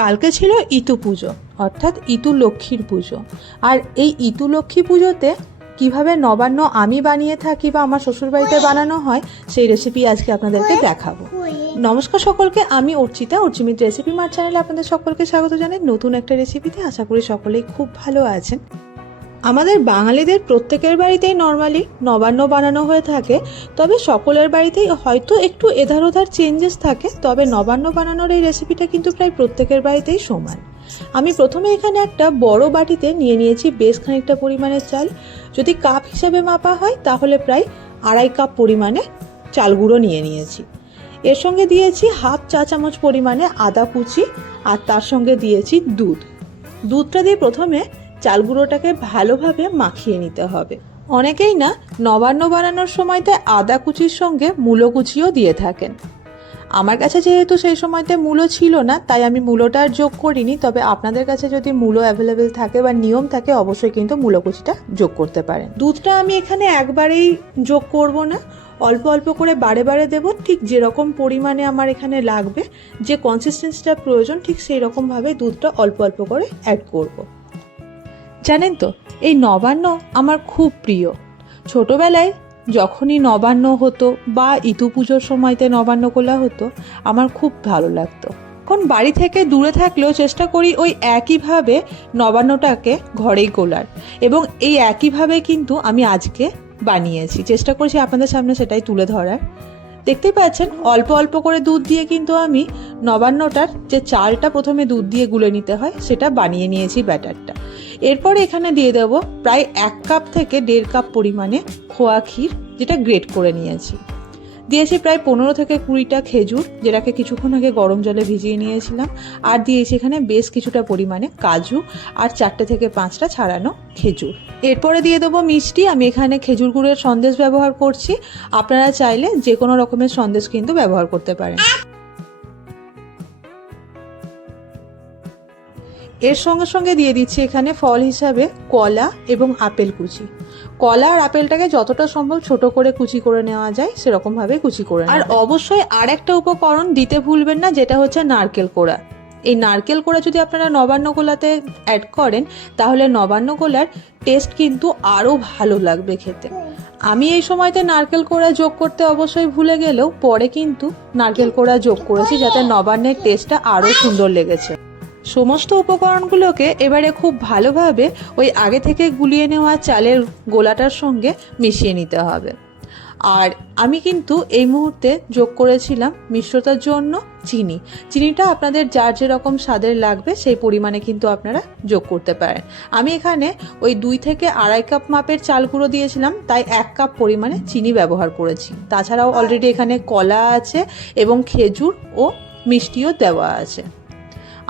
কালকে ছিল ইতু পুজো, অর্থাৎ ইতু লক্ষ্মীর পুজো। আর এই ইতু লক্ষ্মী পুজোতে কিভাবে নবান্ন আমি বানিয়ে থাকি বা আমার শ্বশুরবাড়িতে বানানো হয় সেই রেসিপি আজকে আপনাদেরকে দেখাবো। নমস্কার সকলকে, আমি অর্চিতা, অর্চিমিত রেসিপি মার চ্যানেলে আপনাদের সকলকে স্বাগত জানাই নতুন একটা রেসিপিতে। আশা করি সকলেই খুব ভালো আছেন। আমাদের বাঙালিদের প্রত্যেকের বাড়িতেই নর্মালি নবান্ন বানানো হয়ে থাকে, তবে সকলের বাড়িতেই হয়তো একটু এধার ওধার চেঞ্জেস থাকে। তবে নবান্ন বানানোর এই রেসিপিটা কিন্তু প্রায় প্রত্যেকের বাড়িতেই সমান। আমি প্রথমে এখানে একটা বড় বাটিতে নিয়ে নিয়েছি বেশ খানিকটা পরিমাণের চাল। যদি কাপ হিসাবে মাপা হয় তাহলে প্রায় 2.5 কাপ পরিমাণে চাল গুঁড়ো নিয়ে নিয়েছি। এর সঙ্গে দিয়েছি হাফ চা চামচ পরিমাণে আদা কুচি, আর তার সঙ্গে দিয়েছি দুধটা দিয়ে প্রথমে চাল গুঁড়োটাকে ভালোভাবে মাখিয়ে নিতে হবে। অনেকেই না নবান্ন বানানোর সময়তে আদা কুচির সঙ্গে মূলো কুচিও দিয়ে থাকেন। আমার কাছে যেহেতু সেই সময়তে মূলো ছিল না, তাই আমি মূলোটা আর যোগ করিনি। তবে আপনাদের কাছে যদি মূলো অ্যাভেলেবেল থাকে বা নিয়ম থাকে, অবশ্যই কিন্তু মূলো কুচিটা যোগ করতে পারেন। দুধটা আমি এখানে একবারেই যোগ করব না, অল্প অল্প করে বারে বারে দেবো। ঠিক যেরকম পরিমাণে আমার এখানে লাগবে, যে কনসিস্টেন্সিটা প্রয়োজন, ঠিক সেই রকমভাবে দুধটা অল্প অল্প করে অ্যাড করব। জানেন তো, এই নবান্ন আমার খুব প্রিয়। ছোটবেলায় যখনই নবান্ন হতো বা ইতু পুজোর সময়তে নবান্ন কোলা হতো, আমার খুব ভালো লাগতো। এখন বাড়ি থেকে দূরে থাকলেও চেষ্টা করি ওই একইভাবে নবান্নটাকে ঘরেই কোলার, এবং এই একইভাবে কিন্তু আমি আজকে বানিয়েছি। চেষ্টা করছি আপনাদের সামনে সেটাই তুলে ধরার। দেখতেই পাচ্ছেন অল্প অল্প করে দুধ দিয়ে কিন্তু আমি নবান্নটার যে চালটা প্রথমে দুধ দিয়ে গুলে নিতে হয় সেটা বানিয়ে নিয়েছি ব্যাটারটা। এরপরে এখানে দিয়ে দেব প্রায় 1 কাপ থেকে 1.5 কাপ পরিমাণে খোয়া ক্ষীর, যেটা গ্রেট করে নিয়েছি। দিয়েছি প্রায় 15 থেকে 20টা খেজুর, যেটাকে কিছুক্ষণ আগে গরম জলে ভিজিয়ে নিয়েছিলাম। আর দিয়েছি এখানে বেশ কিছুটা পরিমাণে কাজু, আর 4 থেকে 5টা ছাড়ানো খেজুর। এরপরে দিয়ে দেবো মিষ্টি। আমি এখানে খেজুর গুড়ের সন্দেশ ব্যবহার করছি, আপনারা চাইলে যে কোনো রকমের সন্দেশ কিন্তু ব্যবহার করতে পারেন। এর সঙ্গে সঙ্গে দিয়ে দিচ্ছি এখানে ফল হিসাবে কলা এবং আপেল কুচি। কলা আর আপেলটাকে যতটা সম্ভব ছোট করে কুচি করে নেওয়া যায় সেরকম ভাবে কুচি করে। আর অবশ্যই আর একটা উপকরণ দিতে ভুলবেন না, যেটা হচ্ছে নারকেল কোড়া। এই নারকেল কোড়া যদি আপনারা নবান্ন গোলাতে অ্যাড করেন, তাহলে নবান্ন গোলার টেস্ট কিন্তু আরও ভালো লাগবে খেতে। আমি এই সময়তে নারকেল কোড়া যোগ করতে অবশ্যই ভুলে গেলেও পরে কিন্তু নারকেল কোড়া যোগ করেছি, যাতে নবান্নের টেস্টটা আরও সুন্দর লেগেছে। সমস্ত উপকরণগুলোকে এবারে খুব ভালোভাবে ওই আগে থেকে গুলিয়ে নেওয়া চালের গোলাটার সঙ্গে মিশিয়ে নিতে হবে। আর আমি কিন্তু এই মুহূর্তে যোগ করেছিলাম মিশ্রতার জন্য চিনিটা আপনাদের যার যেরকম স্বাদের লাগবে সেই পরিমাণে কিন্তু আপনারা যোগ করতে পারেন। আমি এখানে ওই 2 থেকে 2.5 কাপ মাপের চাল গুঁড়ো দিয়েছিলাম, তাই 1 কাপ পরিমাণে চিনি ব্যবহার করেছি। তাছাড়াও অলরেডি এখানে কলা আছে এবং খেজুর ও মিষ্টিও দেওয়া আছে।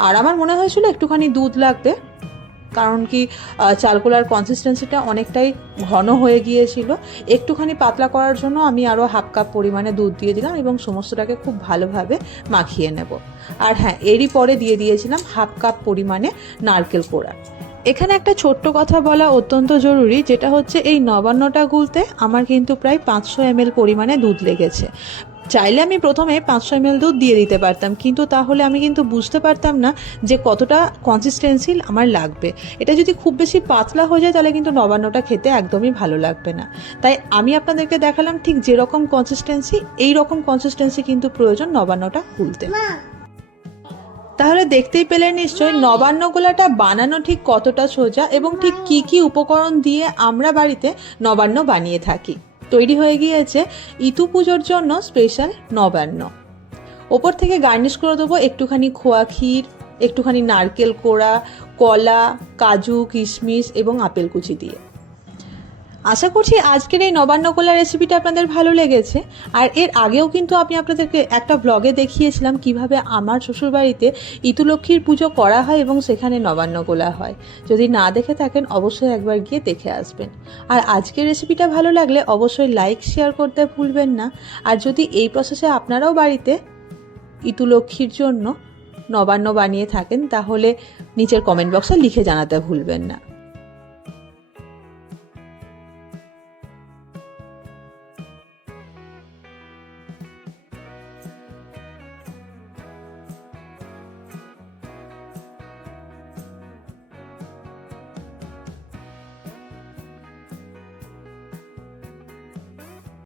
আর আমার মনে হয়েছিল একটুখানি দুধ লাগবে, কারণ কি চালকোলার কনসিস্টেন্সিটা অনেকটাই ঘন হয়ে গিয়েছিল। একটুখানি পাতলা করার জন্য আমি আরও 1/2 কাপ পরিমাণে দুধ দিয়ে দিলাম এবং সমস্তটাকে খুব ভালোভাবে মাখিয়ে নেব। আর হ্যাঁ, এরই পরে দিয়ে দিয়েছিলাম 1/2 কাপ পরিমাণে নারকেল কোড়া। এখানে একটা ছোট্ট কথা বলা অত্যন্ত জরুরি, যেটা হচ্ছে এই নবান্নটা গুলতে আমার কিন্তু প্রায় 500 ml পরিমাণে দুধ লেগেছে। চাইলে আমি প্রথমে 500 ml দুধ দিয়ে দিতে পারতাম, কিন্তু তাহলে আমি কিন্তু বুঝতে পারতাম না যে কতটা কনসিস্টেন্সি আমার লাগবে। এটা যদি খুব বেশি পাতলা হয়ে যায় তাহলে কিন্তু নবান্নটা খেতে একদমই ভালো লাগবে না। তাই আমি আপনাদেরকে দেখালাম ঠিক যেরকম কনসিস্টেন্সি, এই রকম কনসিস্টেন্সি কিন্তু প্রয়োজন নবান্নটা গুলতে। তাহলে দেখতেই পেলেন নিশ্চয়ই নবান্ন গোলাটা বানানো ঠিক কতটা সোজা, এবং ঠিক কি কি উপকরণ দিয়ে আমরা বাড়িতে নবান্ন বানিয়ে থাকি। তৈরি হয়ে গিয়েছে ইতু পুজোর জন্য স্পেশাল নবান্ন। ওপর থেকে গার্নিশ করে দেবো একটুখানি খোয়া ক্ষীর, একটুখানি নারকেল কোড়া, কলা, কাজু, কিশমিশ এবং আপেল কুচি দিয়ে। আশা করছি আজকের এই নবান্ন কোলা রেসিপিটা আপনাদের ভালো লেগেছে। আর এর আগেও কিন্তু আমি আপনাদেরকে একটা ব্লগে দেখিয়েছিলাম কিভাবে আমার শ্বশুরবাড়িতে ইতু লক্ষ্মীর পুজো করা হয় এবং সেখানে নবান্ন কোলা হয়। যদি না দেখে থাকেন অবশ্যই একবার গিয়ে দেখে আসবেন। আর আজকের রেসিপিটা ভালো লাগলে অবশ্যই লাইক শেয়ার করতে ভুলবেন না। আর যদি এই প্রসেসে আপনারাও বাড়িতে ইতু লক্ষ্মীর জন্য নবান্ন বানিয়ে থাকেন, তাহলে নিচের কমেন্ট বক্সে লিখে জানাতে ভুলবেন না।